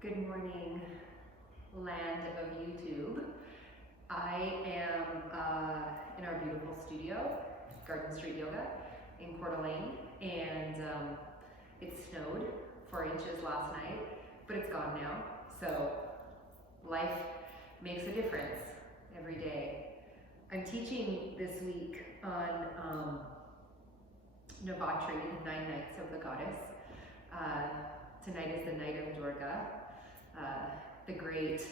Good morning, land of YouTube. I am in our beautiful studio, Garden Street Yoga in Coeur d'Alene, and it snowed 4 inches last night, but it's gone now. So life makes a difference every day. I'm teaching this week on Navratri, the 9 nights of the goddess. Tonight is the night of Durga, the great,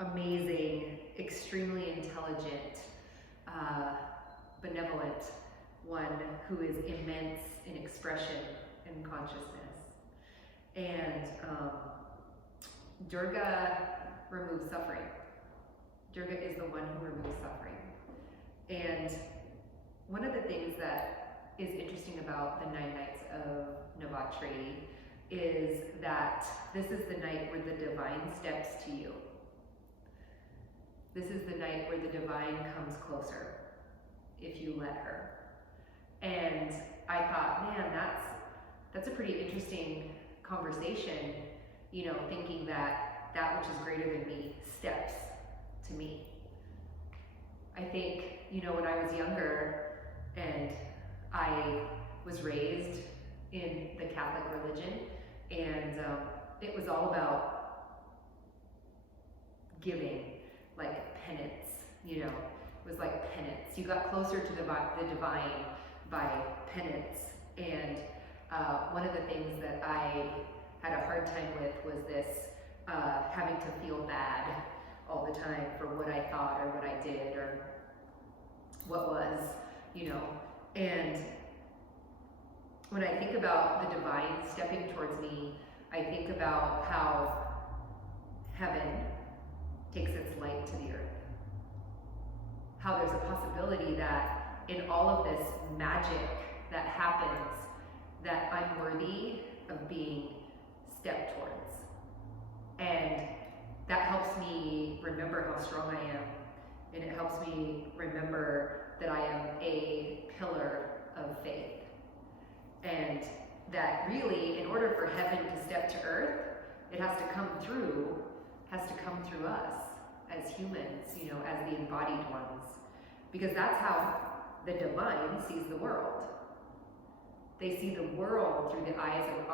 amazing, extremely intelligent, benevolent one who is immense in expression and consciousness. And Durga removes suffering. Durga is the one who removes suffering. And one of the things that is interesting about the 9 nights of Navratri is that this is the night where the divine steps to you. This is the night where the divine comes closer, if you let her. And I thought, man, that's a pretty interesting conversation, you know, thinking that that which is greater than me steps to me. I think, you know, when I was younger and I was raised in the Catholic religion, and it was all about giving, like penance, you know, it was like penance. You got closer to the divine by penance. And one of the things that I had a hard time with was this having to feel bad all the time for what I thought or what I did or what was, you know. And when I think about the divine stepping towards me, I think about how heaven takes its light to the earth. How there's a possibility that in all of this magic that happens, that I'm worthy of being stepped towards. And that helps me remember how strong I am. And it helps me remember that I am a pillar of faith. And that really, in order for heaven to step to earth, it has to come through us as humans, you know, as the embodied ones. Because that's how the divine sees the world. They see the world through the eyes of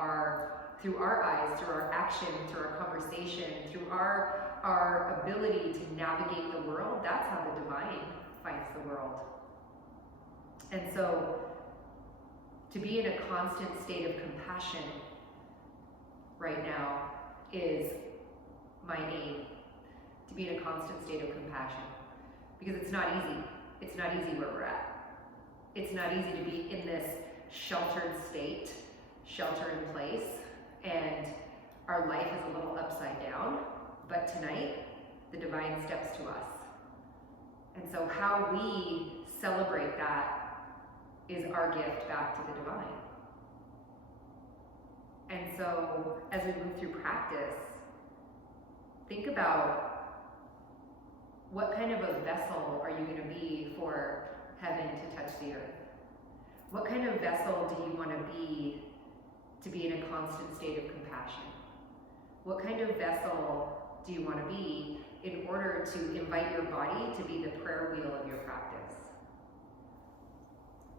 through our eyes, through our action, through our conversation, through our ability to navigate the world. That's how the divine finds the world. And so, to be in a constant state of compassion right now is my aim. To be in a constant state of compassion. Because it's not easy. It's not easy where we're at. It's not easy to be in this sheltered state, shelter in place, and our life is a little upside down. But tonight, the divine steps to us. And so how we celebrate that is our gift back to the divine. And so, as we move through practice, think about what kind of a vessel are you going to be for heaven to touch the earth? What kind of vessel do you want to be in a constant state of compassion? What kind of vessel do you want to be in order to invite your body to be the prayer wheel of your practice?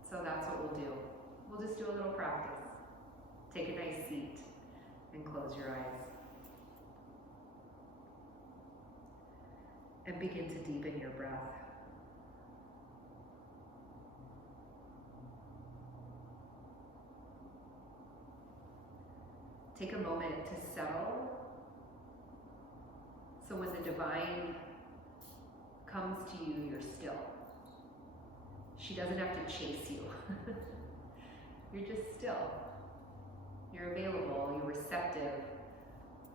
So that's what we'll do. We'll just do a little practice. Take a nice seat and close your eyes. And begin to deepen your breath. Take a moment to settle. So when the divine comes to you, you're still. She doesn't have to chase you. You're just still. You're available, you're receptive,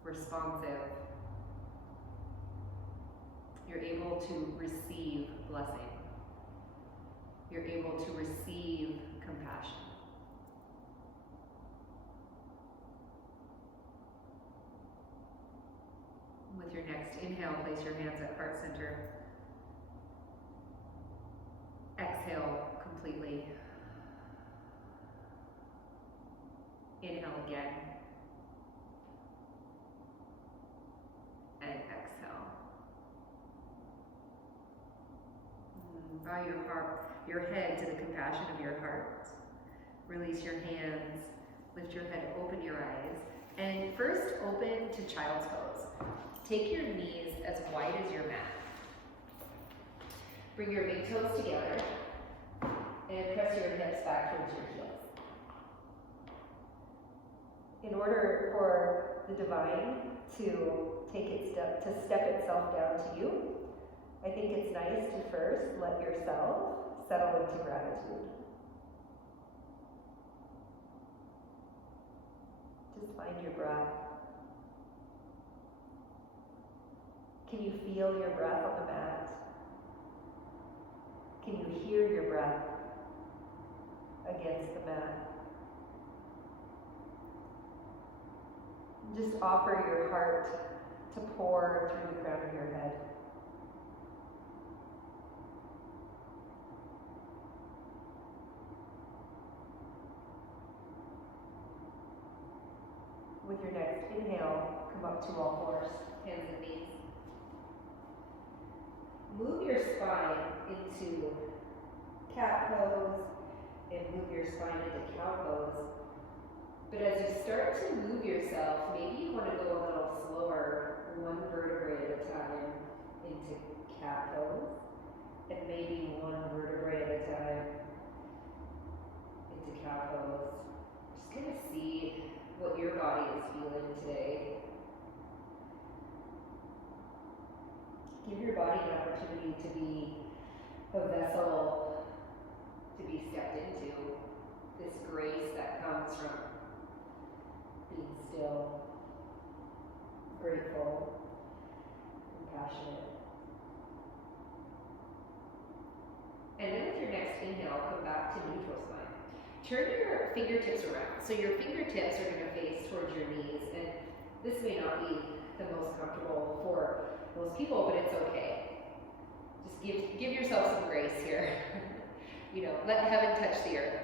responsive. You're able to receive blessing. You're able to receive compassion. With your next inhale, place your hands at heart center. Exhale completely. Inhale again. Draw your head to the compassion of your heart. Release your hands, lift your head, open your eyes. And first, open to child's pose. Take your knees as wide as your mat. Bring your big toes together and press your hips back towards your heels. In order for the divine to step itself down to you, I think it's nice to first let yourself settle into gratitude. Just find your breath. Can you feel your breath on the mat? Can you hear your breath against the mat? Just offer your heart to pour through the crown of your head. With your next inhale, come up to all fours, hands and knees. Move your spine into cat pose and move your spine into cow pose. But as you start to move yourself, maybe you want to go a little slower, one vertebrae at a time into cat pose, and maybe one vertebrae at a time into cow pose. Just kind of see what your body is feeling today. Give your body an opportunity to be a vessel to be stepped into, this grace that comes from being still, grateful, compassionate. And then with your next inhale, come back to neutral spine. Turn your fingertips around. So your fingertips are going to face towards your knees, and this may not be the most comfortable for most people, but it's okay. Just give yourself some grace here. Let heaven touch the earth.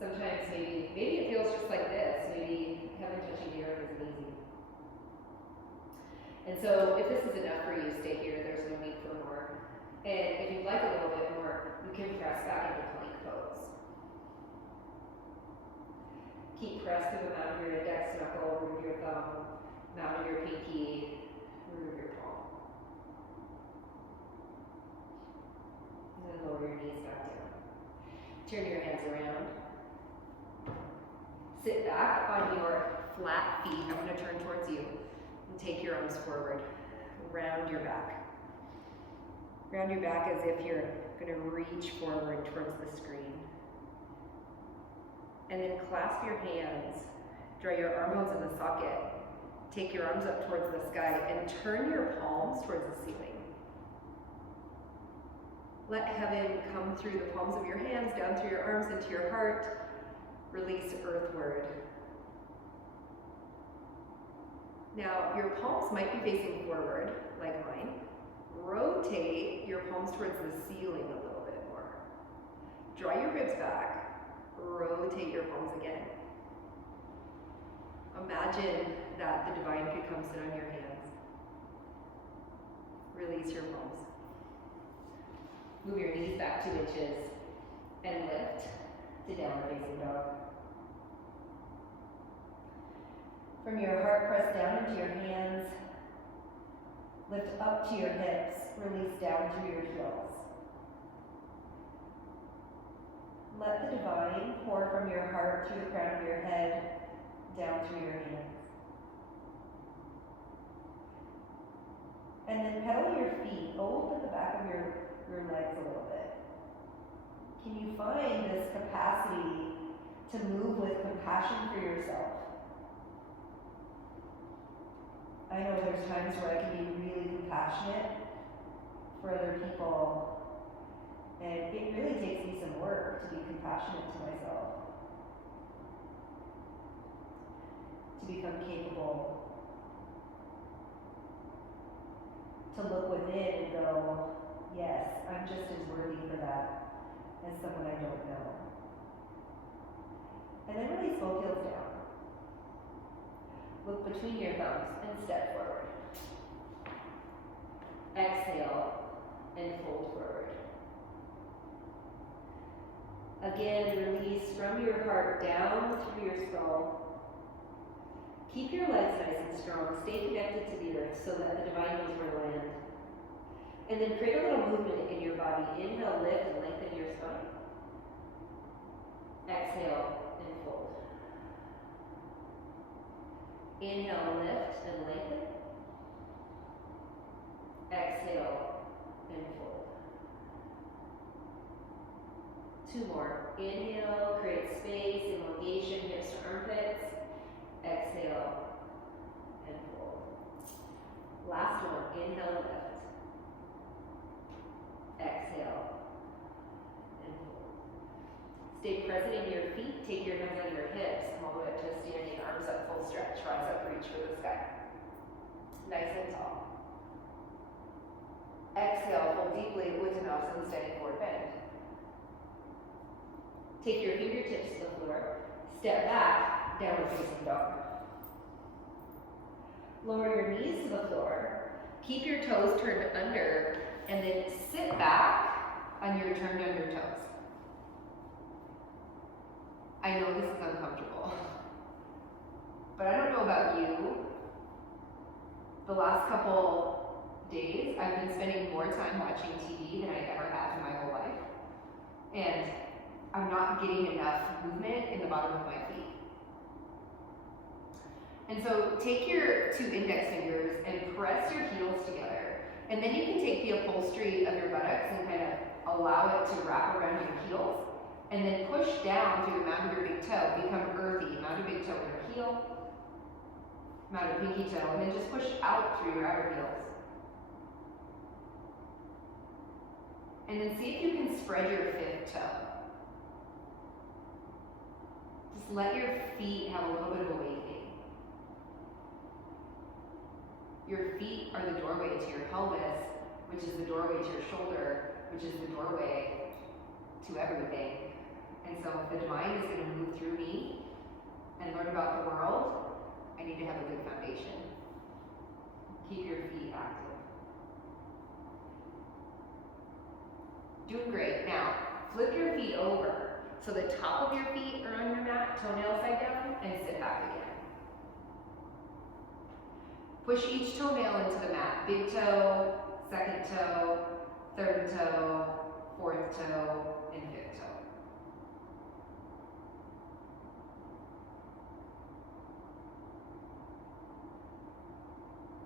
Sometimes maybe it feels just like this. Maybe heaven touching the earth isn't easy. And so if this is enough for you, stay here. There's no need for more. And if you'd like a little bit more, you can press back into plank pose. Keep pressed to the mount of your index knuckle, root of your thumb, mount of your pinky, root of your palm. And then lower your knees back down. Turn your hands around. Sit back on your flat feet. I'm going to turn towards you. And take your arms forward. Round your back. Round your back as if you're going to reach forward towards the screen. And then clasp your hands. Draw your arm holes in the socket. Take your arms up towards the sky and turn your palms towards the ceiling. Let heaven come through the palms of your hands, down through your arms, into your heart. Release earthward. Now, your palms might be facing forward, like mine. Rotate your palms towards the ceiling a little bit more. Draw your ribs back. Rotate your palms again. Imagine that the divine could come sit on your hands. Release your palms. Move your knees back 2 inches and lift to downward facing dog. From your heart, press down into your hands. Lift up to your hips. Release down through your heels. Let the divine pour from your heart to the crown of your head, down through your hands. And then pedal your feet. Open the back of your legs a little bit. Can you find this capacity to move with compassion for yourself? I know there's times where I can be really compassionate for other people, and it really takes me some work to be compassionate to myself, to become capable, to look within and go, yes, I'm just as worthy for that as someone I don't know. And then release both heels down. Look between your thumbs and step forward. Exhale and fold forward. Again, release from your heart down through your skull. Keep your legs nice and strong. Stay connected to the earth so that the divine knows where to land. And then create a little movement in your body. Inhale, lift and lengthen your spine. Exhale and fold. Inhale, lift and lengthen. Exhale and fold. 2 more. Inhale, create space, elongation, hips to armpits. Exhale and fold. Last one. Inhale, lift. Exhale and fold. Stay present in your feet. Take your hands on your hips. Come all the way up to a standing, arms up, full stretch. Rise up, reach for the sky. Nice and tall. Exhale, fold deeply, wood to mouse, and standing forward bend. Take your fingertips to the floor. Step back, downward facing dog. Lower your knees to the floor. Keep your toes turned under, and then sit back on your turned under toes. I know this is uncomfortable, but I don't know about you. The last couple days, I've been spending more time watching TV than I ever have in my whole life. And I'm not getting enough movement in the bottom of my feet. And so take your 2 index fingers and press your heels together. And then you can take the upholstery of your buttocks and kind of allow it to wrap around your heels. And then push down through the mount of your big toe. Become earthy. Mount your big toe with your heel. Mount your pinky toe. And then just push out through your outer heels. And then see if you can spread your 5th toe. Just let your feet have a little bit of awakening. Your feet are the doorway to your pelvis, which is the doorway to your shoulder, which is the doorway to everything. And so if the divine is going to move through me and learn about the world, I need to have a good foundation. Keep your feet active. Doing great. Now, flip your feet over. So the top of your feet are on your mat, toenail side down, and sit back again. Push each toenail into the mat. Big toe, 2nd toe, 3rd toe, 4th toe, and 5th toe.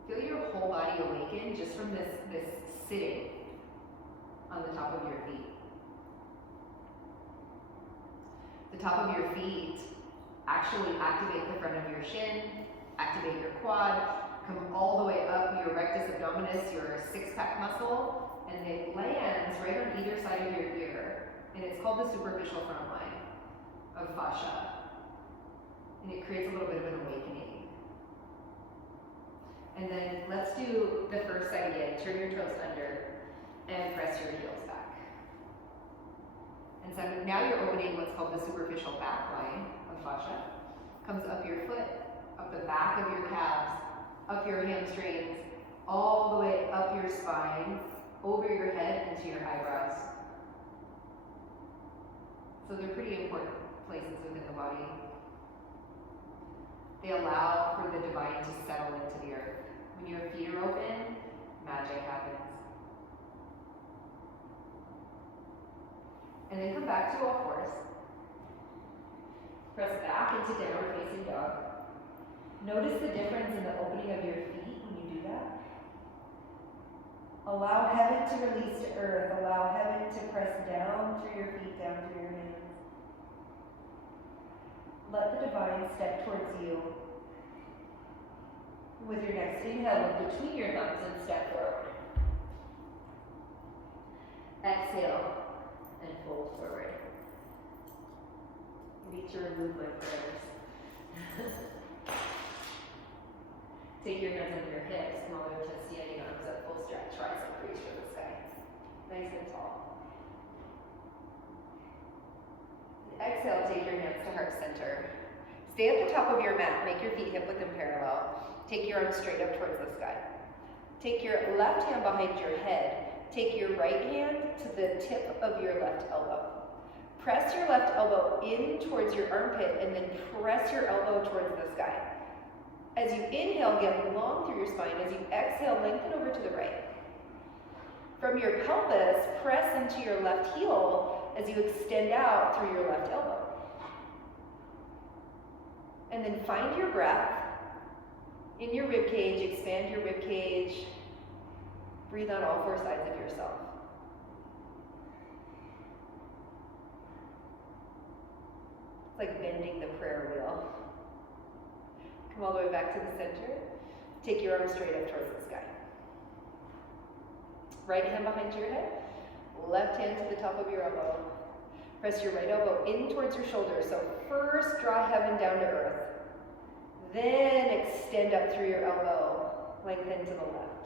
Feel your whole body awaken just from this sitting on the top of your feet. The top of your feet actually activate the front of your shin, activate your quad, come all the way up your rectus abdominis, your 6-pack muscle, and it lands right on either side of your ear. And it's called the superficial front line of fascia. And it creates a little bit of an awakening. And then let's do the first side again. Turn your toes under and press your heels back. And so now you're opening what's called the superficial back line of fascia. Comes up your foot, up the back of your calves, up your hamstrings, all the way up your spine, over your head into your eyebrows. So they're pretty important places within the body. They allow for the divine to settle into the earth. When your feet are open, magic happens. And then come back to all fours. Press back into downward facing dog. Notice the difference in the opening of your feet when you do that. Allow heaven to release to earth. Allow heaven to press down through your feet, down through your hands. Let the divine step towards you. With your next inhale, look between your thumbs and step forward. Exhale and fold forward. I need to remove my prayers. Take your hands on your hips, come all the way to standing, arms up, full stretch, rise up, reach for the sky. Nice and tall. And exhale, take your hands to heart center. Stay at the top of your mat, make your feet hip width and parallel. Take your arms straight up towards the sky. Take your left hand behind your head. Take your right hand to the tip of your left elbow. Press your left elbow in towards your armpit and then press your elbow towards the sky. As you inhale, get long through your spine. As you exhale, lengthen over to the right. From your pelvis, press into your left heel as you extend out through your left elbow. And then find your breath in your rib cage, expand your rib cage. Breathe on all four sides of yourself. It's like bending the prayer wheel. Come all the way back to the center. Take your arms straight up towards the sky. Right hand behind your head, left hand to the top of your elbow. Press your right elbow in towards your shoulder. So first draw heaven down to earth. Then extend up through your elbow, lengthen to the left.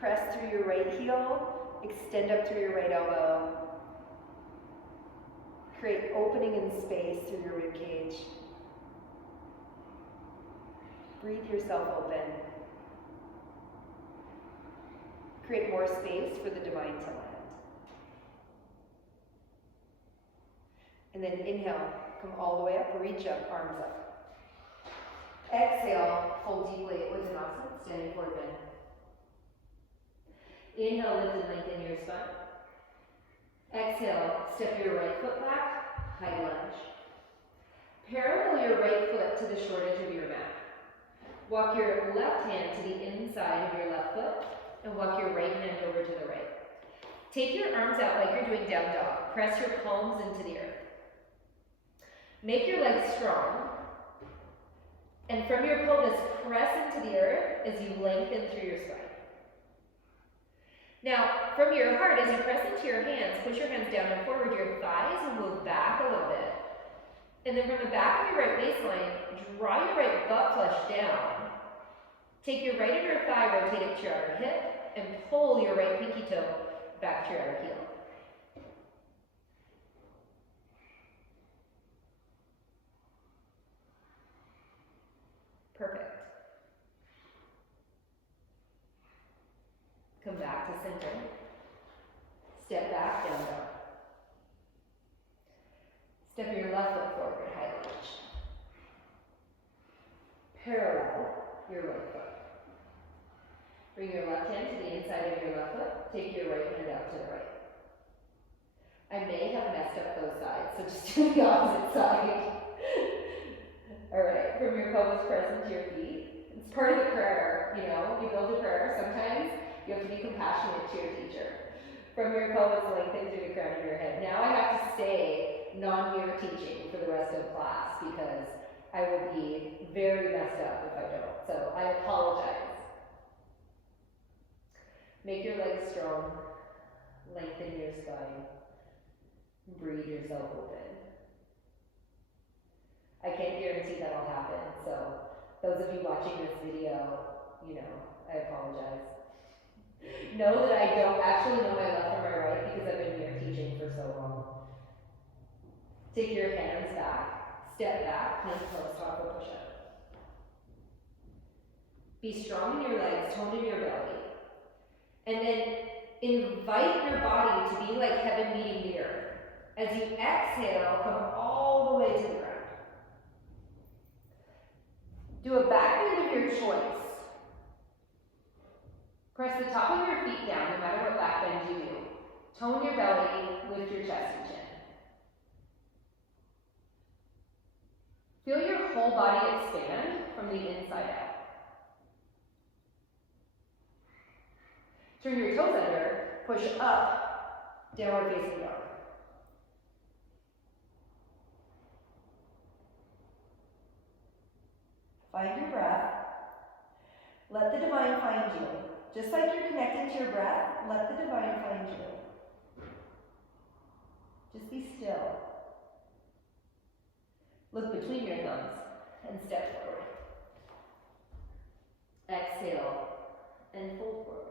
Press through your right heel, extend up through your right elbow. Create opening and space through your rib cage. Breathe yourself open. Create more space for the divine to land. And then inhale, come all the way up, reach up, arms up. Exhale, fold deeply with an awesome standing forward bend. Inhale, lift and lengthen your spine. Exhale, step your right foot back, high lunge. Parallel your right foot to the short edge of your mat. Walk your left hand to the inside of your left foot and walk your right hand over to the right. Take your arms out like you're doing down dog. Press your palms into the earth. Make your legs strong. And from your pelvis, press into the earth as you lengthen through your spine. Now, from your heart, as you press into your hands, push your hands down and forward. Your thighs will move back a little bit. And then from the back of your right waistline, draw your right butt flush down. Take your right inner thigh, rotate it to your outer hip, and pull your right pinky toe back to your outer heel. Perfect. Come back to center. Step back, down dog. Step your left foot forward, high lunge. Parallel your right foot. Bring your left hand to the inside of your left foot. Take your right hand out to the right. I may have messed up those sides, so just do the opposite side. Alright, from your pelvis, press into your feet. It's part of the prayer, you know, you build a prayer. Sometimes you have to be compassionate to your teacher. From your pelvis, lengthen through the crown of your head. Now I have to stay non-mirror teaching for the rest of class because I will be very messed up if I don't. So I apologize. Make your legs strong. Lengthen your spine. Breathe yourself open. I can't guarantee that'll happen. So those of you watching this video, you know, I apologize. Know that I don't actually know my left from my right because I've been mirror teaching for so long. Take your hands back, step back, plank pose, taco push-up. Be strong in your legs, tone in your belly. And then invite your body to be like heaven meeting the earth. As you exhale, come all the way to the ground. Do a back bend of your choice. Press the top of your feet down no matter what back bend you do. Tone your belly, lift your chest and chin. Feel your whole body expand from the inside out. Turn your toes under, push up, downward facing dog. Find your breath. Let the divine find you. Just like you're connected to your breath, let the divine find you. Just be still. Look between your thumbs and step forward. Exhale and fold forward.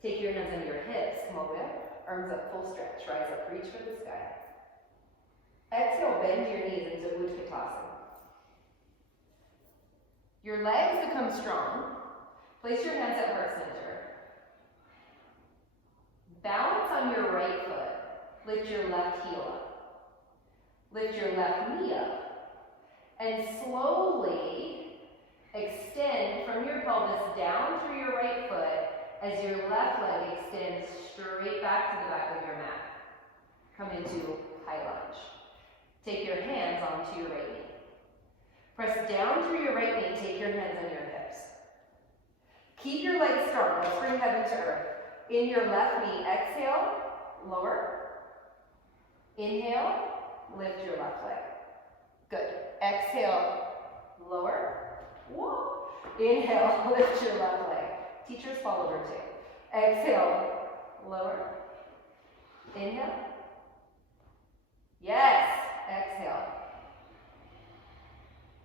Take your hands under your hips, come all the way up, arms up, full stretch, rise up, reach for the sky. Exhale, bend your knees into Utkatasana. Your legs become strong. Place your hands at heart center. Balance on your right foot. Lift your left heel up. Lift your left knee up. And slowly extend from your pelvis down through your right foot as your left leg extends straight back to the back of your mat. Come into high lunge. Take your hands onto your right knee. Press down through your right knee, take your hands on your hips. Keep your legs strong, let's bring heaven to earth. In your left knee, exhale, lower. Inhale, lift your left leg. Good. Exhale, lower. Whoa. Inhale, lift your left leg. Teachers fall over too. Exhale, lower. Inhale. Yes. Exhale.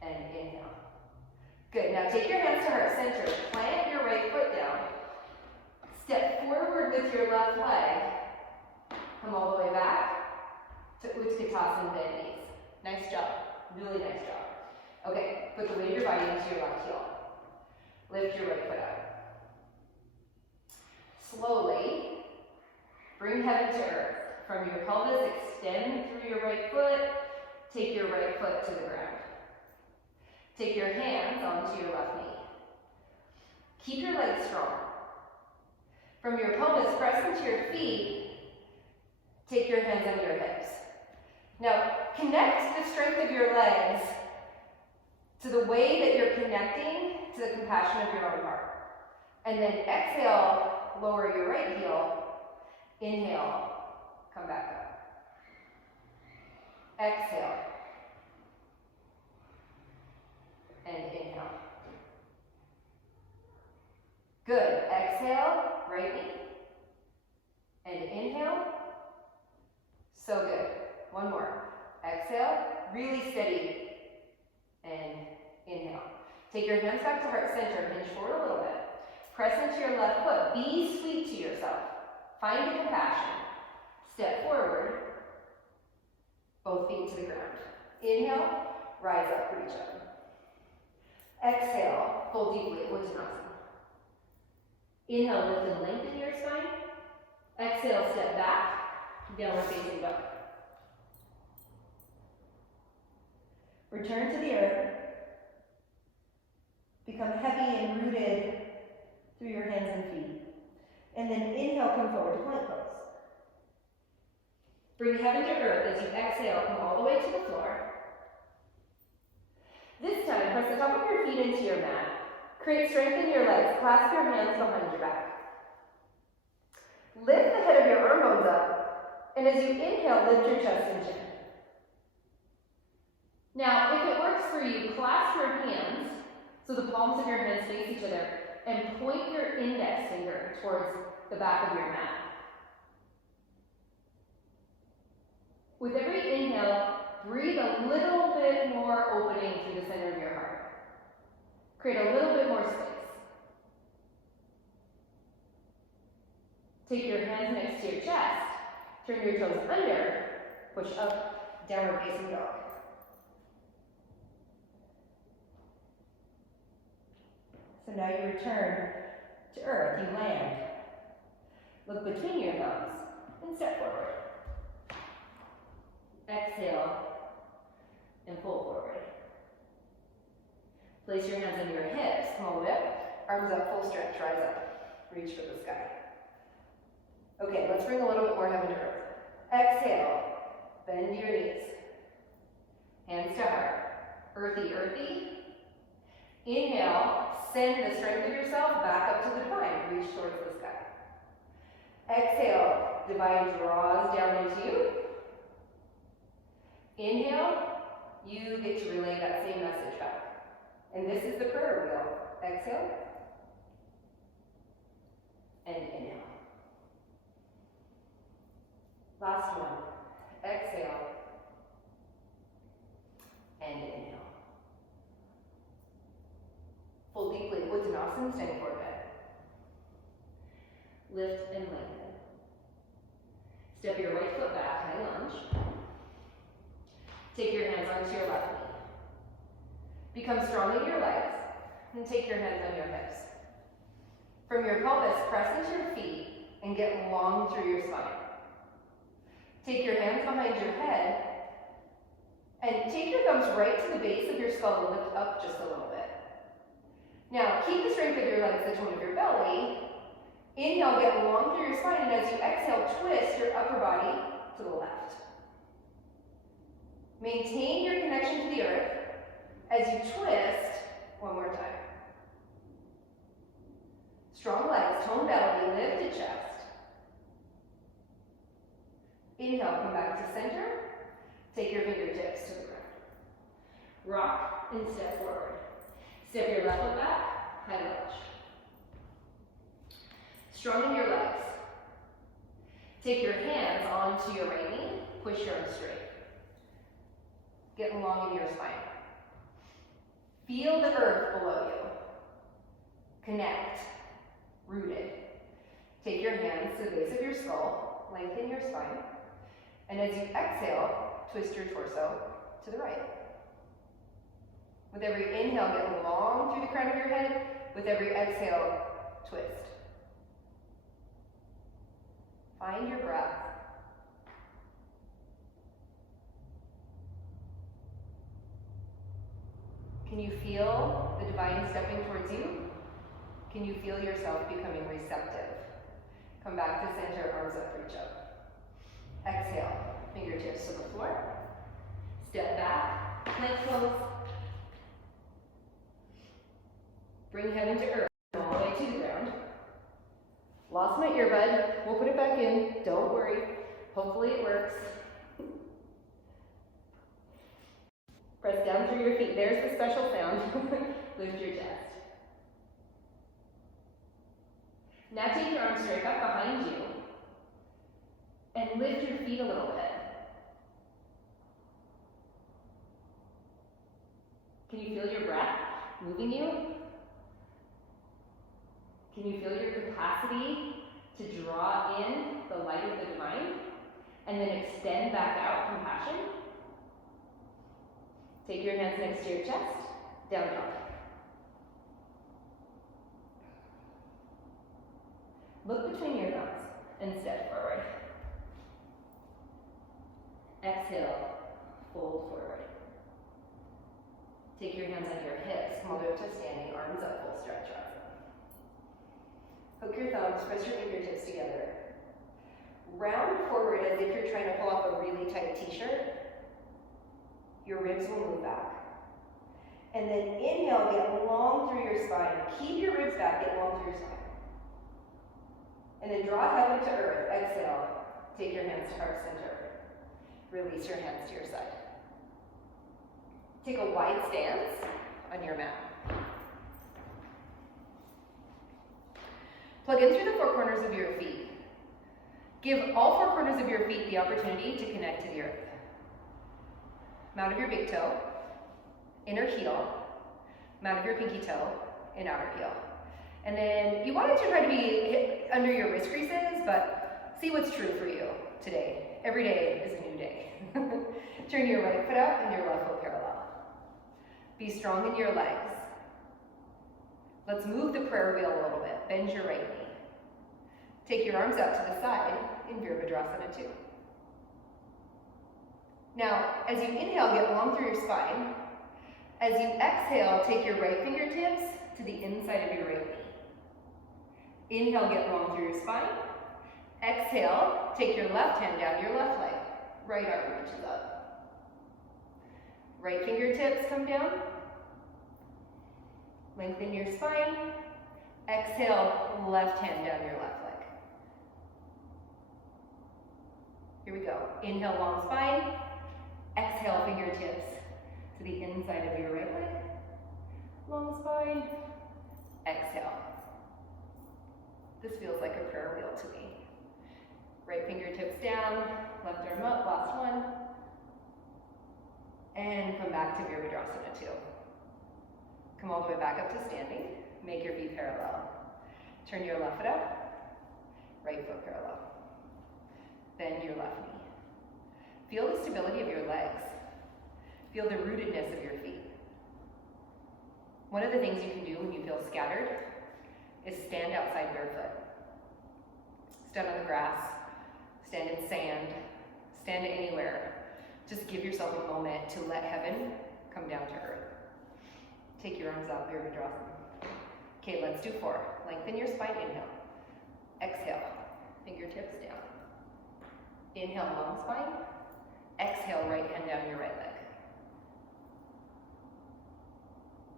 And inhale. Good. Now take your hands to heart center. Plant your right foot down. Step forward with your left leg. Come all the way back to Utkatasana bend knees. Nice job. Really nice job. Okay. Put the weight of your body into your left heel. Lift your right foot up. Slowly bring heaven to earth. From your pelvis, extend through your right foot. Take your right foot to the ground. Take your hands onto your left knee. Keep your legs strong. From your pelvis, press into your feet. Take your hands on your hips. Now, connect the strength of your legs to the way that you're connecting to the compassion of your own heart. And then exhale, lower your right heel. Inhale, come back up. Exhale. And inhale. Good. Exhale, right knee. And inhale. So good. One more. Exhale, really steady. And inhale. Take your hands back to heart center, hinge forward a little bit. Press into your left foot. Be sweet to yourself. Find the compassion. Step forward. Both feet to the ground. Inhale, rise up, reach up. Exhale, fold deeply, Uttanasana. Inhale, lift and lengthen your spine. Exhale, step back, downward facing dog. Return to the earth. Become heavy and rooted through your hands and feet. And then inhale, come forward to plank pose. Bring heaven to earth as you exhale, come all the way to the floor. This time, press the top of your feet into your mat. Create strength in your legs. Clasp your hands behind your back. Lift the head of your arm bones up. And as you inhale, lift your chest and chin. Now, if it works for you, clasp your hands so the palms of your hands face each other and point your index finger towards the back of your mat. With every inhale, breathe a little bit more opening through the center of your heart. Create a little bit more space. Take your hands next to your chest. Turn your toes under. Push up, downward facing dog. So now you return to earth. You land. Look between your thumbs and step forward. Exhale and fold forward. Place your hands on your hips, come all the way up, arms up, full stretch, rise up, reach for the sky. Okay, let's bring a little bit more heaven to earth. Exhale, bend your knees, hands to heart, earthy, earthy. Inhale, send the strength of yourself back up to the divine, reach towards the sky. Exhale, divine draws down into you. Inhale, you get to relay that same message back. And this is the prayer wheel. Exhale. And inhale. Last one. Exhale. And inhale. Fold deeply. Uttanasana, standing forward bend. Lift and lengthen. Step your right foot back, high lunge. Take your hands onto your left knee. Become strong in your legs, and take your hands on your hips. From your pelvis, press into your feet and get long through your spine. Take your hands behind your head and take your thumbs right to the base of your skull and lift up just a little bit. Now, keep the strength of your legs, the tone of your belly. Inhale, get long through your spine, and as you exhale, twist your upper body to the left. Maintain your connection to the earth as you twist one more time. Strong legs, toned belly, lifted chest. Inhale, come back to center. Take your fingertips to the ground. Rock and step forward. Step your left foot back, high lunge. Strong in your legs. Take your hands onto your right knee, push your arms straight. Get long in your spine. Feel the earth below you. Connect, rooted. Take your hands to the base of your skull, lengthen your spine, and as you exhale, twist your torso to the right. With every inhale, get long through the crown of your head. With every exhale, twist. Find your breath. Can you feel the divine stepping towards you? Can you feel yourself becoming receptive? Come back to center, arms up, reach up. Exhale, fingertips to the floor. Step back, plank pose. Bring heaven to earth, all the way to the ground. Lost my earbud, we'll put it back in, don't worry. Hopefully it works. Press down through your feet, there's the special sound. Lift your chest. Now take your arms straight back behind you and lift your feet a little bit. Can you feel your breath moving you? Can you feel your capacity to draw in the light of the divine and then extend back out compassion? Take your hands next to your chest, down dog. Look between your thumbs and step forward. Exhale, fold forward. Take your hands on your hips, come all the way up to standing, arms up, full stretch up. Hook your thumbs, press your fingertips together. Round forward as if you're trying to pull off a really tight t-shirt. Your ribs will move back. And then inhale, get long through your spine. Keep your ribs back, get long through your spine. And then draw heaven to earth. Exhale, take your hands to heart center. Release your hands to your side. Take a wide stance on your mat. Plug in through the four corners of your feet. Give all four corners of your feet the opportunity to connect to the earth. Mount of your big toe, inner heel, mount of your pinky toe, and outer heel. And then you want it to try to be under your wrist creases, but see what's true for you today. Every day is a new day. Turn your right foot out and your left foot parallel. Be strong in your legs. Let's move the prayer wheel a little bit. Bend your right knee. Take your arms out to the side in Virabhadrasana 2. Now, as you inhale, get long through your spine. As you exhale, take your right fingertips to the inside of your right knee. Inhale, get long through your spine. Exhale, take your left hand down your left leg. Right arm reaches up. Right fingertips come down. Lengthen your spine. Exhale, left hand down your left leg. Here we go. Inhale, long spine. Exhale, fingertips to the inside of your right leg. Long spine. Exhale. This feels like a prayer wheel to me. Right fingertips down, left arm up, last one. And come back to Virabhadrasana 2. Come all the way back up to standing. Make your feet parallel. Turn your left foot up, right foot parallel. Bend your left knee. Feel the stability of your legs. Feel the rootedness of your feet. One of the things you can do when you feel scattered is stand outside barefoot. stand on the grass, stand in sand, stand anywhere. Just give yourself a moment to let heaven come down to earth. Take your arms out, Virabhadrasana. Okay, let's do 4. Lengthen your spine, inhale. Exhale, fingertips down. Inhale, long spine. Exhale, right hand down your right leg.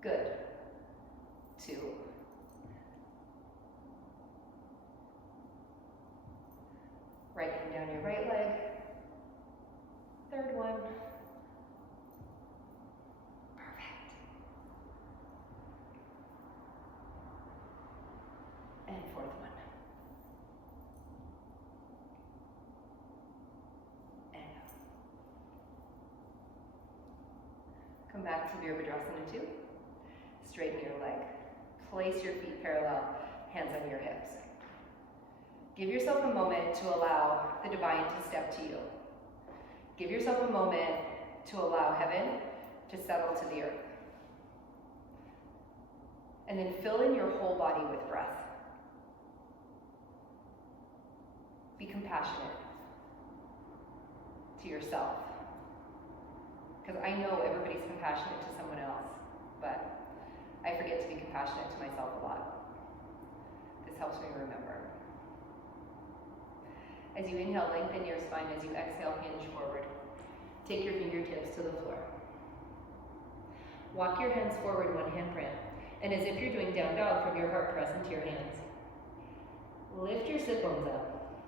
Good. 2. Right hand down your right leg. 3rd one. Perfect. And 4th one. And out. Come back to Virabhadrasana 2. Straighten your leg. Place your feet parallel, hands on your hips. Give yourself a moment to allow the divine to step to you. Give yourself a moment to allow heaven to settle to the earth. And then fill in your whole body with breath. Be compassionate to yourself. Because I know everybody's compassionate to someone else, but I forget to be compassionate to myself a lot. This helps me remember. As you inhale, lengthen your spine. As you exhale, hinge forward. Take your fingertips to the floor. Walk your hands forward, one handprint. And as if you're doing down dog, from your heart, press into your hands. Lift your sit bones up.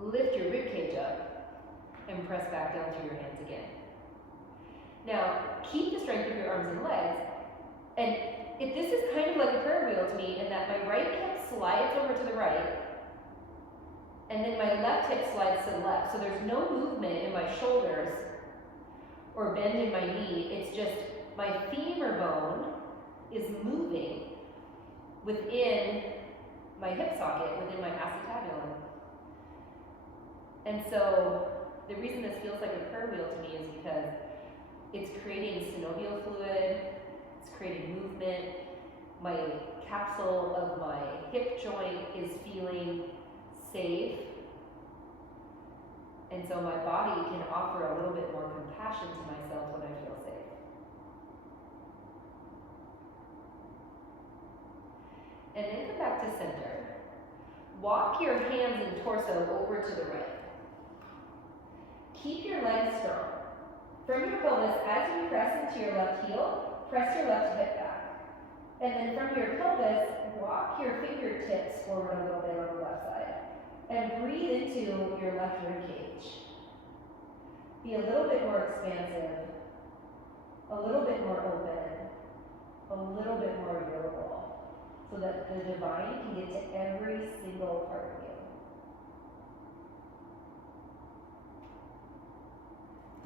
Lift your rib cage up. And press back down through your hands again. Now, keep the strength of your arms and legs. And if this is kind of like a prayer wheel to me, in that my right hip slides over to the right, and then my left hip slides to the left. So there's no movement in my shoulders or bend in my knee. It's just my femur bone is moving within my hip socket, within my acetabulum. And so the reason this feels like a prayer wheel to me is because it's creating synovial fluid, it's creating movement. My capsule of my hip joint is feeling safe. And so my body can offer a little bit more compassion to myself when I feel safe. And then come back to center. Walk your hands and torso over to the right. Keep your legs strong. From your pelvis, as you press into your left heel, press your left hip back. And then from your pelvis, walk your fingertips forward a little bit on the left side. And breathe into your left rib cage. Be a little bit more expansive, a little bit more open, a little bit more yoga, so that the divine can get to every single part of you.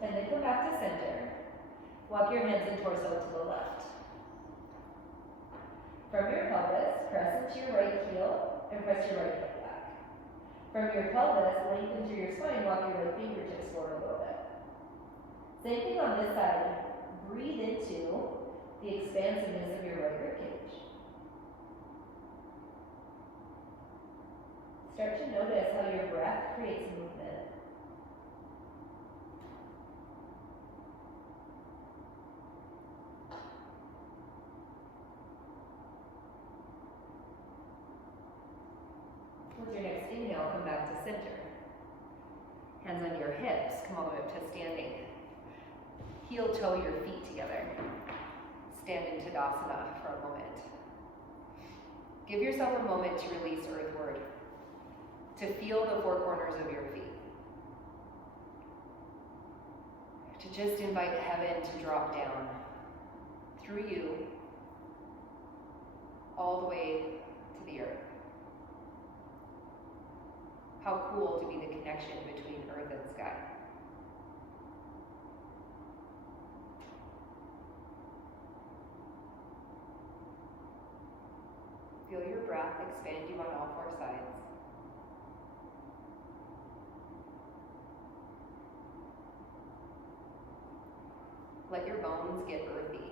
And then come back to center. Walk your hands and torso to the left. From your pelvis, press into your right heel and press your right hip back. From your pelvis, lengthen through your spine, walk your right fingertips forward a little bit. Same thing on this side. Breathe into the expansiveness of your right rib cage. Start to notice how your breath creates movement. With your next inhale, come back to center. Hands on your hips, come all the way up to standing. Heel toe your feet together. Stand in Tadasana for a moment. Give yourself a moment to release earthward, to feel the four corners of your feet. To just invite heaven to drop down through you all the way to the earth. How cool to be the connection between earth and sky. Feel your breath expand you on all four sides. Let your bones get earthy.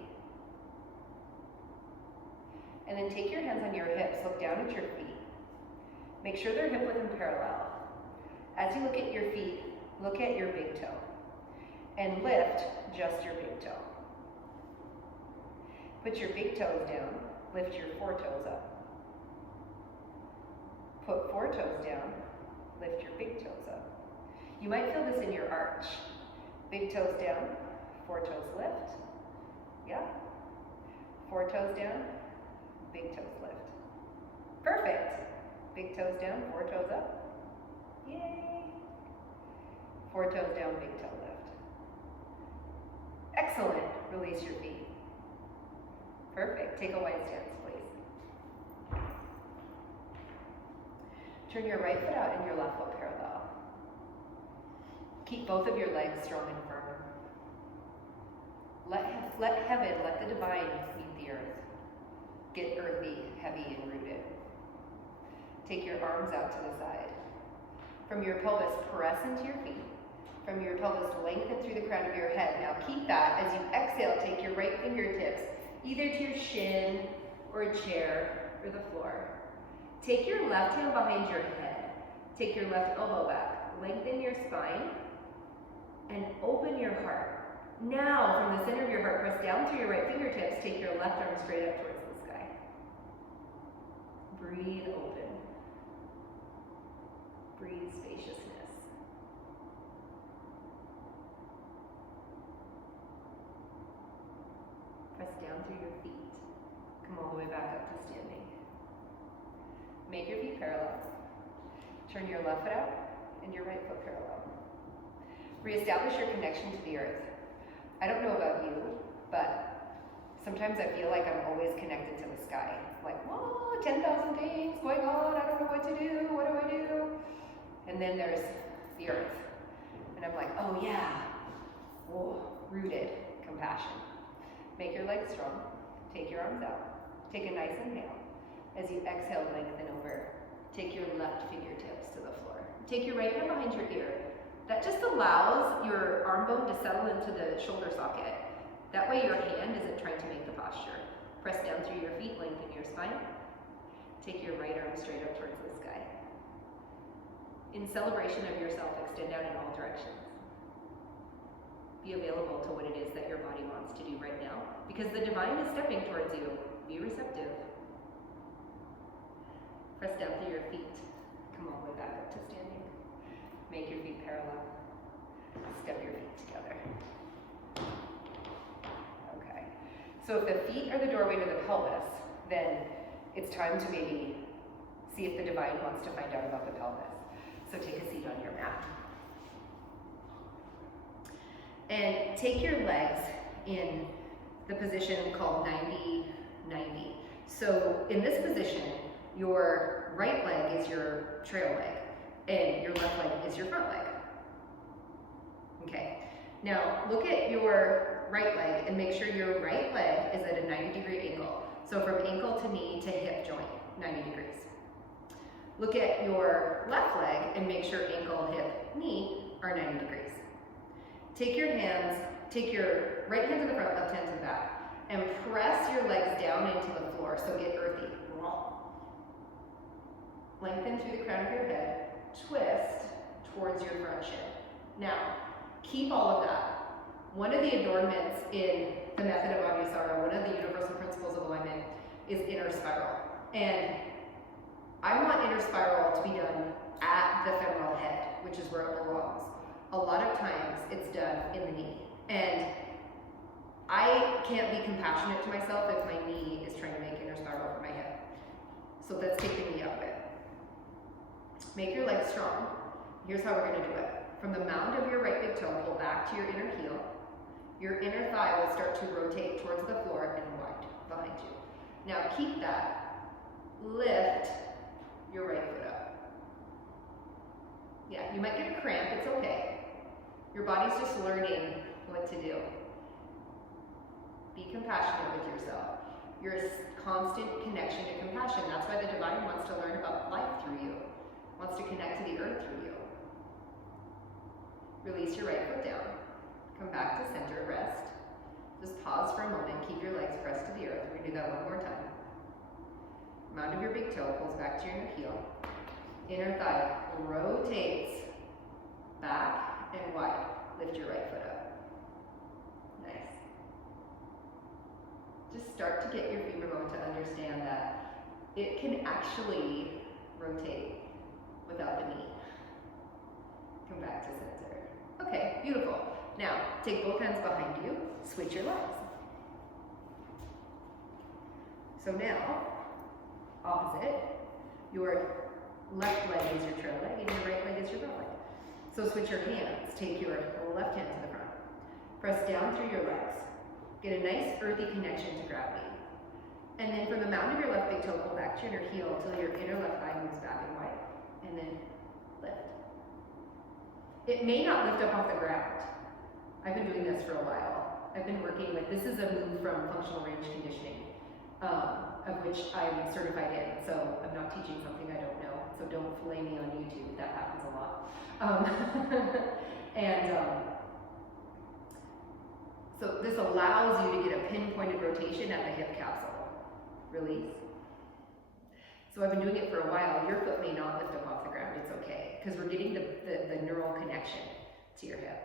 And then take your hands on your hips, look down at your feet. Make sure they're hip width and parallel. As you look at your feet, look at your big toe and lift just your big toe. Put your big toes down, lift your 4 toes up. Put 4 toes down, lift your big toes up. You might feel this in your arch. Big toes down, 4 toes lift. Yeah. 4 toes down, big toes lift. Perfect. Big toes down, 4 toes up. Yay. 4 toes down, big toe lift. Excellent. Release your feet. Perfect. Take a wide stance, please. Turn your right foot out and your left foot parallel. Keep both of your legs strong and firm. Let heaven, let the divine meet the earth. Get earthy, heavy, and rooted. Take your arms out to the side. From your pelvis, press into your feet. From your pelvis, lengthen through the crown of your head. Now keep that. As you exhale, take your right fingertips either to your shin or a chair or the floor. Take your left hand behind your head. Take your left elbow back. Lengthen your spine and open your heart. Now, from the center of your heart, press down through your right fingertips. Take your left arm straight up towards the sky. Breathe open. Breathe spaciousness. Press down through your feet. Come all the way back up to standing. Make your feet parallel. Turn your left foot out and your right foot parallel. Reestablish your connection to the earth. I don't know about you, but sometimes I feel like I'm always connected to the sky. Like, whoa, 10,000 things going on, I don't know what to do, what do I do? And then there's the earth. And I'm like, oh yeah, whoa, rooted, compassion. Make your legs strong, take your arms out, take a nice inhale. As you exhale, lengthen over. Take your left fingertips to the floor. Take your right hand behind your ear. That just allows your arm bone to settle into the shoulder socket. That way your hand isn't trying to make the posture. Press down through your feet, lengthen your spine. Take your right arm straight up towards the sky. In celebration of yourself, extend out in all directions. Be available to what it is that your body wants to do right now, because the divine is stepping towards you. Be receptive. Press down through your feet. Come all the way back up to standing. Make your feet parallel. Step your feet together. Okay. So if the feet are the doorway to the pelvis, then it's time to maybe see if the divine wants to find out about the pelvis. So take a seat on your mat. And take your legs in the position called 90-90. So in this position, your right leg is your trail leg, and your left leg is your front leg. Okay, now look at your right leg and make sure your right leg is at a 90-degree angle. So from ankle to knee to hip joint, 90 degrees. Look at your left leg and make sure ankle, hip, knee are 90 degrees. Take your hands, take your right hand to the front, left hand to the back, and press your legs down into the floor, so get earthy. Lengthen through the crown of your head, twist towards your front shin. Now, keep all of that. One of the adornments in the method of Anusara, one of the universal principles of alignment, is inner spiral. And I want inner spiral to be done at the femoral head, which is where it belongs. A lot of times it's done in the knee. And I can't be compassionate to myself if my knee is trying to make inner spiral for my hip. So let's take the knee out of it. Make your legs strong. Here's how we're going to do it. From the mound of your right big toe, pull back to your inner heel. Your inner thigh will start to rotate towards the floor and wide behind you. Now keep that. Lift your right foot up. Yeah, you might get a cramp, it's okay. Your body's just learning what to do. Be compassionate with yourself. You're a constant connection to compassion. That's why the divine wants to learn about life through you. Wants to connect to the earth through you. Release your right foot down. Come back to center, rest. Just pause for a moment, keep your legs pressed to the earth. We're gonna do that one more time. Mound of your big toe pulls back to your inner heel. Inner thigh rotates back and wide. Lift your right foot up. Nice. Just start to get your femur bone to understand that it can actually rotate without the knee. Come back to center. Okay, beautiful. Now, take both hands behind you, switch your legs. So now, opposite, your left leg is your trail leg and your right leg is your front leg. So switch your hands. Take your left hand to the front. Press down through your legs. Get a nice earthy connection to gravity. And then from the mound of your left big toe, pull back to your inner heel until your inner left thigh moves back and wide. And then lift. It may not lift up off the ground. I've been doing this for a while. I've been working with, this is a move from functional range conditioning, of which I'm certified in. So I'm not teaching something I don't know. So don't fillet me on YouTube. That happens a lot. So this allows you to get a pinpointed rotation at the hip capsule. Release. So I've been doing it for a while. Your foot may not lift up off the ground. It's okay, because we're getting the neural connection to your hip.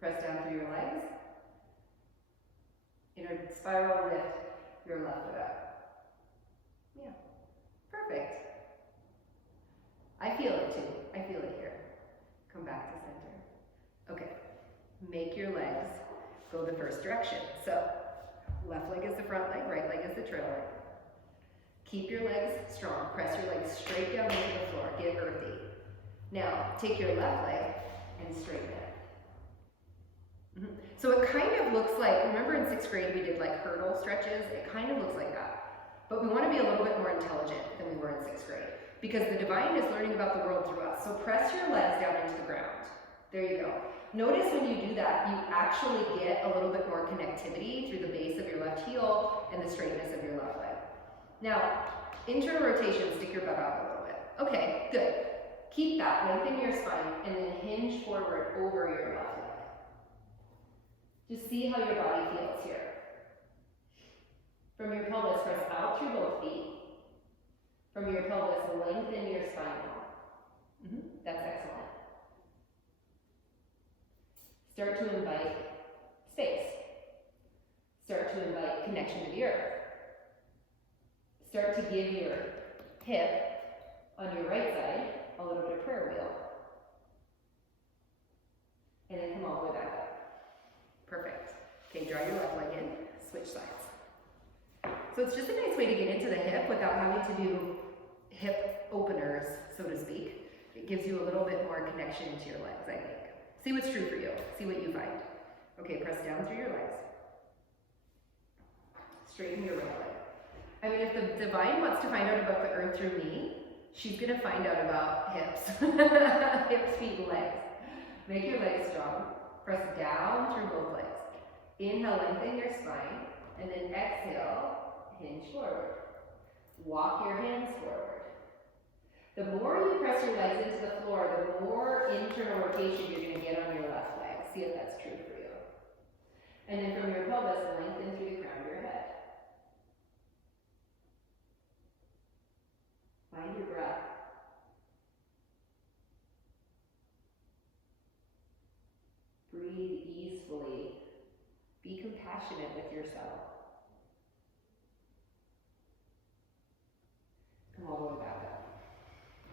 Press down through your legs. Inner spiral, lift your left foot up. Yeah, perfect. I feel it too. I feel it here. Come back to center. Okay, make your legs go the first direction. So left leg is the front leg, right leg is the trail leg. Keep your legs strong. Press your legs straight down into the floor. Get earthy. Now, take your left leg and straighten it. So it kind of looks like, remember in 6th grade we did like hurdle stretches? It kind of looks like that. But we want to be a little bit more intelligent than we were in 6th grade, because the divine is learning about the world through us. So press your legs down into the ground. There you go. Notice when you do that, you actually get a little bit more connectivity through the base of your left heel and the straightness of your left leg. Now, internal rotation, stick your butt out a little bit. Okay, good. Keep that, lengthen your spine, and then hinge forward over your left leg. Just see how your body feels here. From your pelvis, press out through both feet. From your pelvis, lengthen your spine. That's excellent. Start to invite space. Start to invite connection to the earth. Start to give your hip on your right side a little bit of prayer wheel. And then come all the way back up. Perfect. Okay, draw your left leg in, switch sides. So it's just a nice way to get into the hip without having to do hip openers, so to speak. It gives you a little bit more connection to your legs, I think. See what's true for you. See what you find. Okay, press down through your legs. Straighten your right leg. I mean, if the divine wants to find out about the earth through me, she's going to find out about hips. Hips, feet, and legs. Make your legs strong. Press down through both legs. Inhale, lengthen your spine. And then exhale, hinge forward. Walk your hands forward. The more you press your legs into the floor, the more internal rotation you're going to get on your left leg. See if that's true for you. And then from your pelvis, lengthen through the crown of your head. Find your breath. Breathe easily. Be compassionate with yourself. Come all the way back up.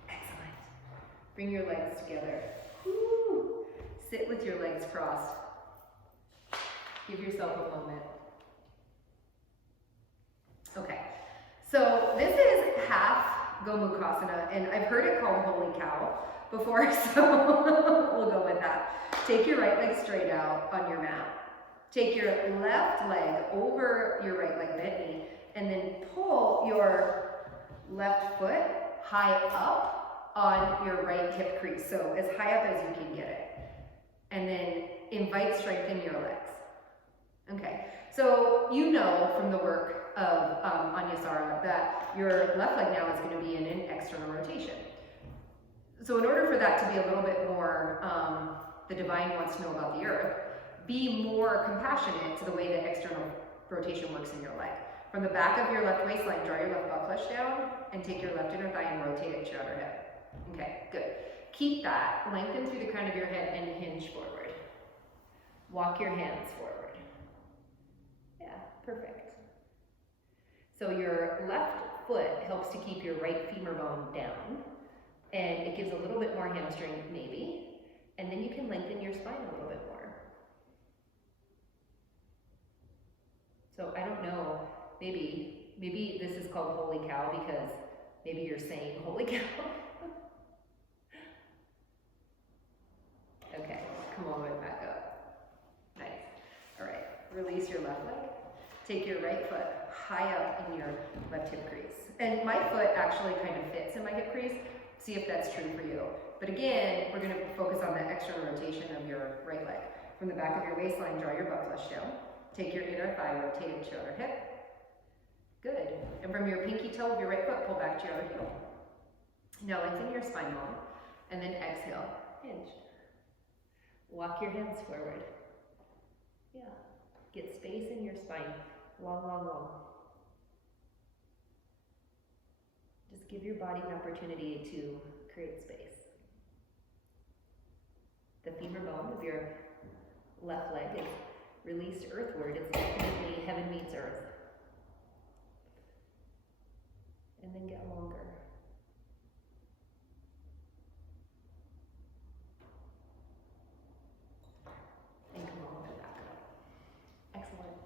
Excellent. Bring your legs together. Woo. Sit with your legs crossed. Give yourself a moment. Okay, so this is half Gomukhasana, and I've heard it called holy cow before, so we'll go with that. Take your right leg straight out on your mat. Take your left leg over your right leg bent knee, and then pull your left foot high up on your right hip crease, so as high up as you can get it. And then invite strength in your legs. Okay, so you know from the work of Anusara that your left leg now is going to be in an external rotation. So in order for that to be a little bit more, the divine wants to know about the earth, be more compassionate to the way that external rotation works in your leg. From the back of your left waistline, draw your left butt flesh down and take your left inner thigh and rotate it to your outer hip. Okay, good. Keep that. Lengthen through the crown of your head and hinge forward. Walk your hands forward. Yeah, perfect. So your left foot helps to keep your right femur bone down, and it gives a little bit more hamstring maybe, and then you can lengthen your spine a little bit more. So I don't know, maybe this is called holy cow because maybe you're saying holy cow. Okay, come all the way back up. Nice. All right, release your left leg. Take your right foot high up in your left hip crease. And my foot actually kind of fits in my hip crease. See if that's true for you. But again, we're gonna focus on the external rotation of your right leg. From the back of your waistline, draw your butt flush down. Take your inner thigh, rotate it to your other hip. Good. And from your pinky toe of your right foot, pull back to your other heel. Now lengthen your spine bone, and then exhale, hinge. Walk your hands forward. Yeah. Get space in your spine. Long, long, long. Just give your body an opportunity to create space. The femur bone of your left leg is released earthward. It's definitely heaven meets earth. And then get longer. And come all the way back up. Excellent.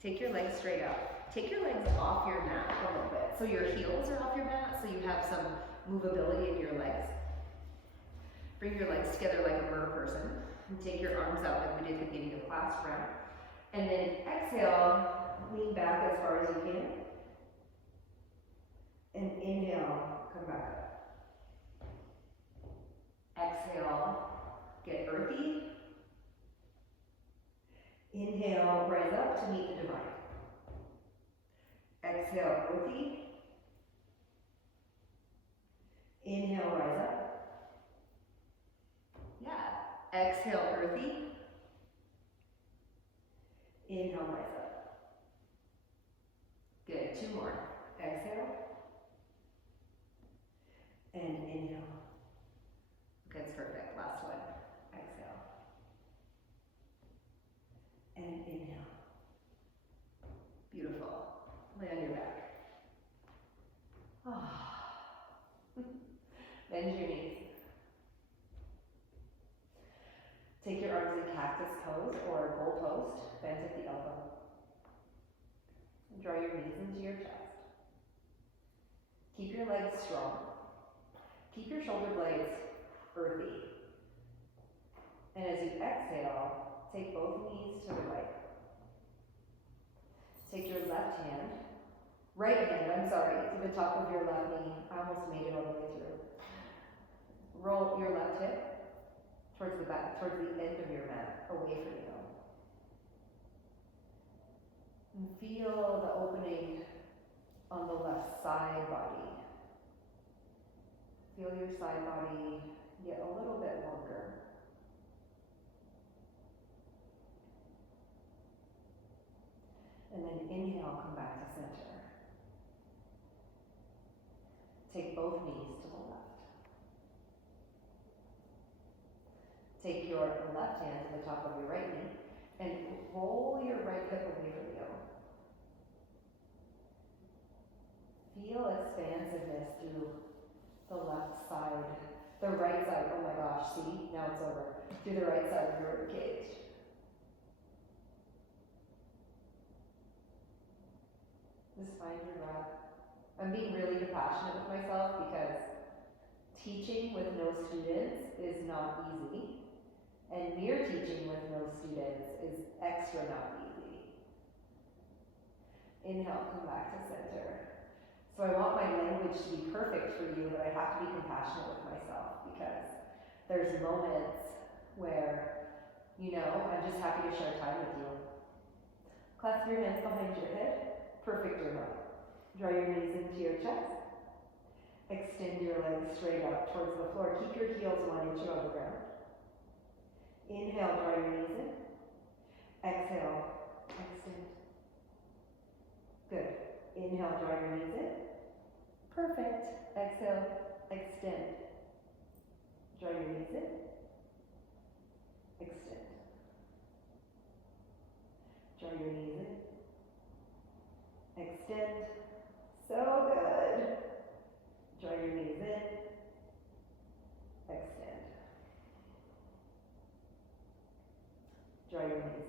Take your legs straight up. Take your legs off your mat a little bit. So your heels are off your mat, so you have some movability in your legs. Bring your legs together like a mer person. And take your arms out like we did at the beginning of class round. And then exhale, lean back as far as you can. And inhale, come back up. Exhale, get earthy. Inhale, rise up to meet the divine. Exhale, earthy. Inhale, rise up. Yeah. Exhale, earthy. Inhale, rise up. Good. 2 more. Exhale. And inhale. Okay, it's perfect. Last one. Exhale. And inhale. Beautiful. Lay on your back. Bend your knees. Take your arms in cactus pose or goal post, bent at the elbow. And draw your knees into your chest. Keep your legs strong. Keep your shoulder blades earthy. And as you exhale, take both knees to the right. Take your right hand, to the top of your left knee. I almost made it all the way through. Roll your left hip towards the back, towards the end of your mat, away from you. And feel the opening on the left side body. Feel your side body get a little bit longer. And then inhale, come back to center. Take both knees to the left. Take your left hand to the top of your right knee and roll your right hip away from you. Feel expansiveness through the left side, the right side. Oh my gosh, see? Now it's over. Through the right side of your ribcage. Just find your breath. I'm being really compassionate with myself because teaching with no students is not easy, and mere teaching with no students is extra not easy. Inhale, come back to center. So I want my language to be perfect for you, but I have to be compassionate with myself because there's moments where, I'm just happy to share time with you. Clasp your hands behind your head, perfect or not. Draw your knees into your chest. Extend your legs straight up towards the floor. Keep your heels 1 inch above the ground. Inhale, draw your knees in. Exhale, extend. Good. Inhale, draw your knees in. Perfect. Exhale, extend. knees in. Extend. Draw your knees in. Extend. So good. Draw your knees in. Extend. Draw your knees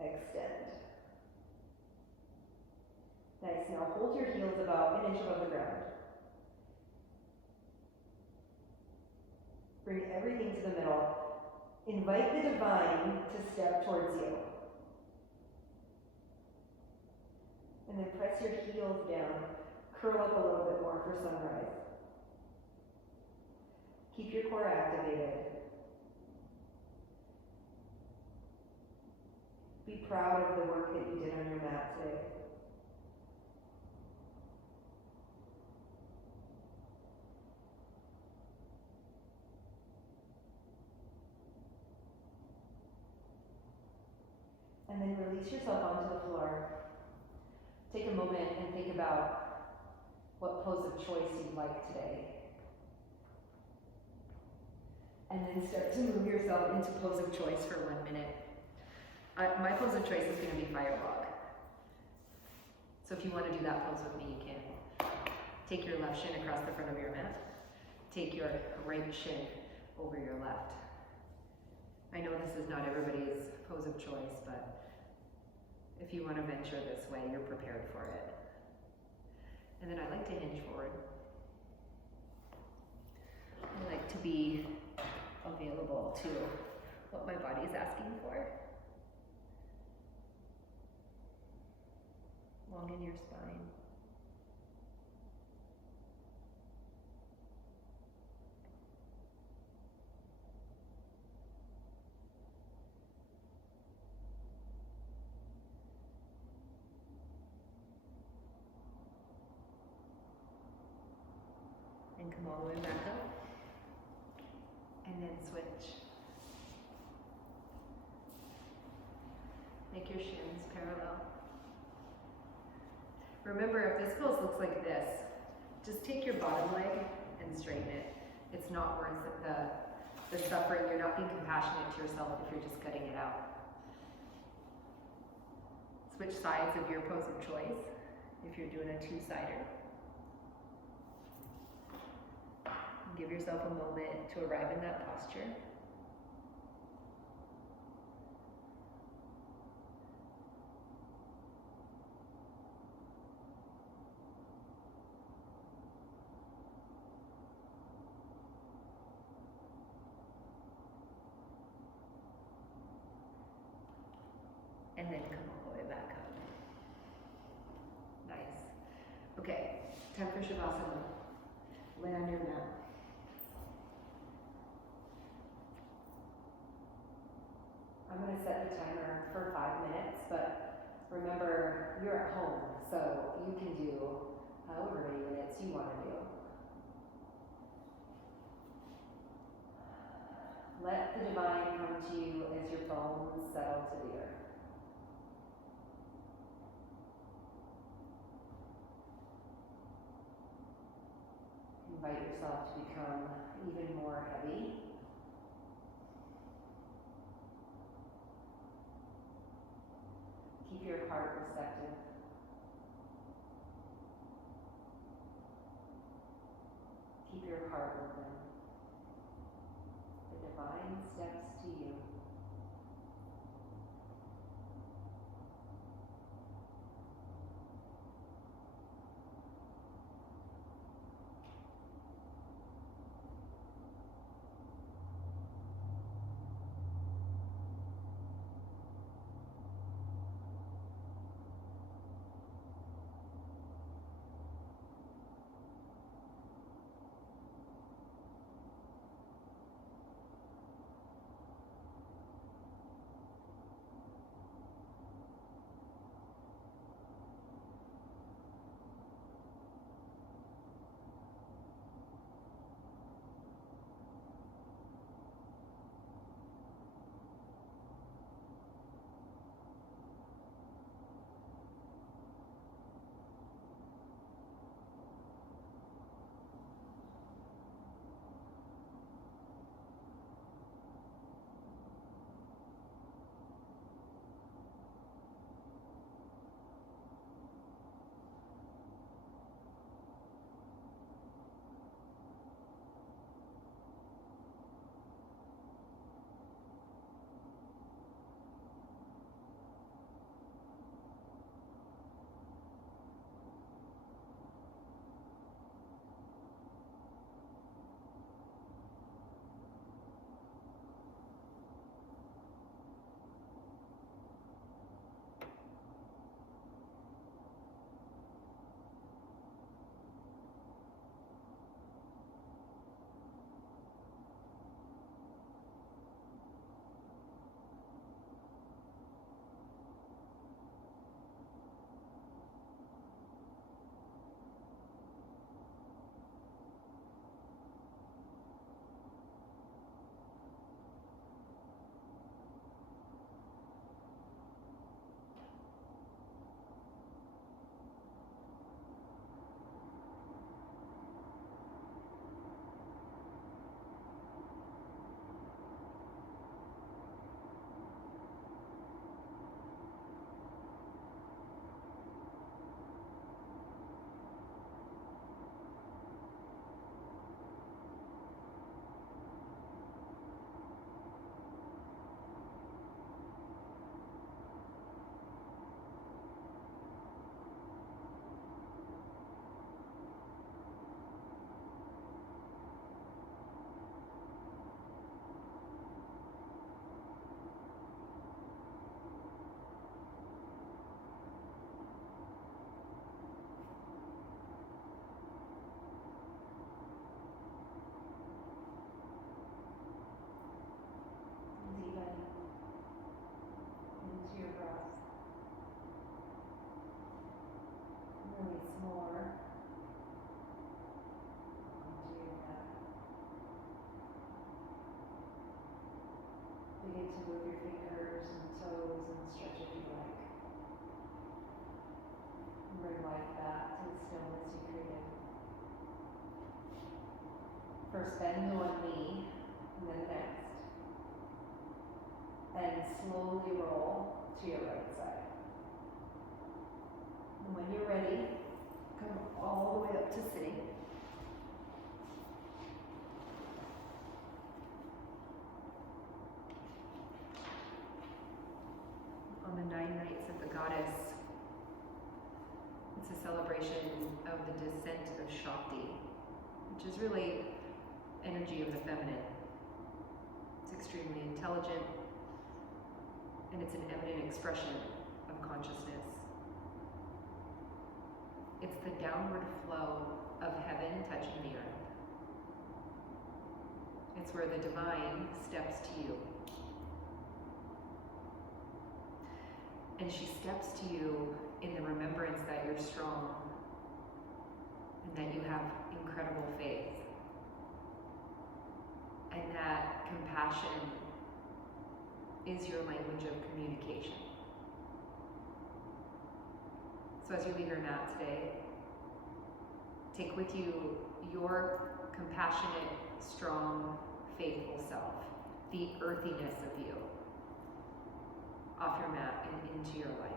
in. Extend. Nice. Now hold your heels about an inch above the ground. Bring everything to the middle. Invite the divine to step towards you. And then press your heels down. Curl up a little bit more for sunrise. Keep your core activated. Be proud of the work that you did on your mat today. And then release yourself onto the floor. Take a moment and think about what pose of choice you'd like today. And then start to move yourself into pose of choice for 1 minute. My pose of choice is going to be firewalk. So if you want to do that pose with me, you can. Take your left shin across the front of your mat. Take your right shin over your left. I know this is not everybody's pose of choice, but if you want to venture this way, you're prepared for it. And then I like to hinge forward. I like to be available to what my body's asking for. Longen your spine. And come all the way back up. And then switch. Make your shins parallel. Remember, if this pose looks like this, just take your bottom leg and straighten it. It's not worth the suffering. You're not being compassionate to yourself if you're just cutting it out. Switch sides of your pose of choice if you're doing a two-sider. Give yourself a moment to arrive in that posture. And then come all the way back up. Nice. Okay, time for Shavasana. Lay on your mat. I'm going to set the timer for 5 minutes, but remember, you're at home, so you can do however many minutes you want to do. Let the divine come to you as your bones settle to the earth. Invite yourself to become even more heavy. Keep your heart receptive. Keep your heart open. The divine steps to you. begin to move your fingers and toes and stretch if you like. Bring life back to the stillness you created. First bend to one knee, and then the next. And slowly roll to your right side. And when you're ready, come all the way up to sitting. On the 9 nights of the goddess, it's a celebration of the descent of Shakti, which is really energy of the feminine. It's extremely intelligent, and it's an eminent expression of consciousness. It's the downward flow of heaven touching the earth. It's where the divine steps to you. And she steps to you in the remembrance that you're strong and that you have incredible faith and that compassion is your language of communication. So as you leave your mat today, take with you your compassionate, strong, faithful self, the earthiness of you, off your mat and into your life.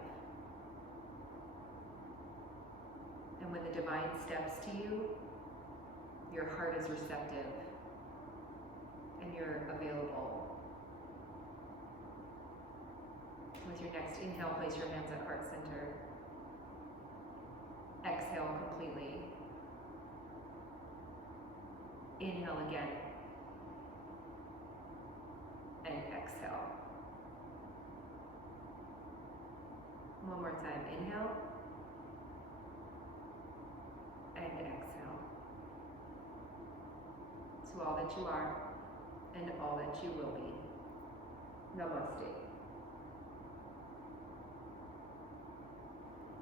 And when the divine steps to you, your heart is receptive and you're available. With your next inhale, place your hands at heart center. Exhale completely. Inhale again. And exhale. One more time. Inhale. And exhale. To all that you are and all that you will be. Namaste.